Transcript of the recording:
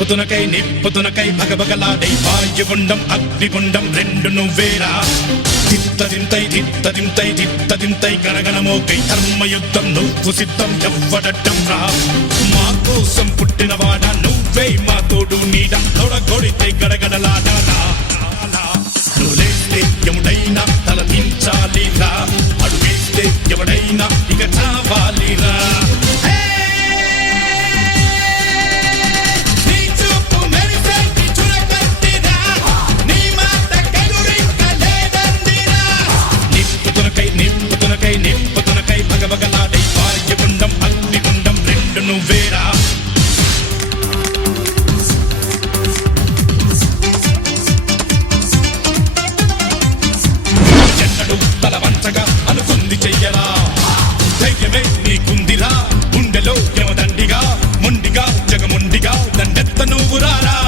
నిప్పుతునకై భగభగలాడై వాయుగుండం అగ్నిగుండం రెండు నువ్వేరా తిత్తదింతై గణగణమోకై ధర్మయుద్ధం నువ్వు సిద్ధం ఎవ్వడట్టం రా మా కోసం పుట్టినవాడా నువ్వే మా తోడు నీడ తొడగొడితే గడగడలాడాలా నువ్వు లేస్తే ఎవడైనా తల దించాలిరా అడుగేస్తే ఎవడైనా ఇక చావాలిరా నిప్పుతునకై భగభగలాడై వాయుగుండం అగ్నిగుండం రెండు నువ్వేరా ఎన్నడు తల వంచగా అనుకుంది చెయ్యరా ధైర్యమే నీకుందిరా గుండెలో యమదండిగా మొండిగా జగముండిగా దండెత్త నువ్వు రారా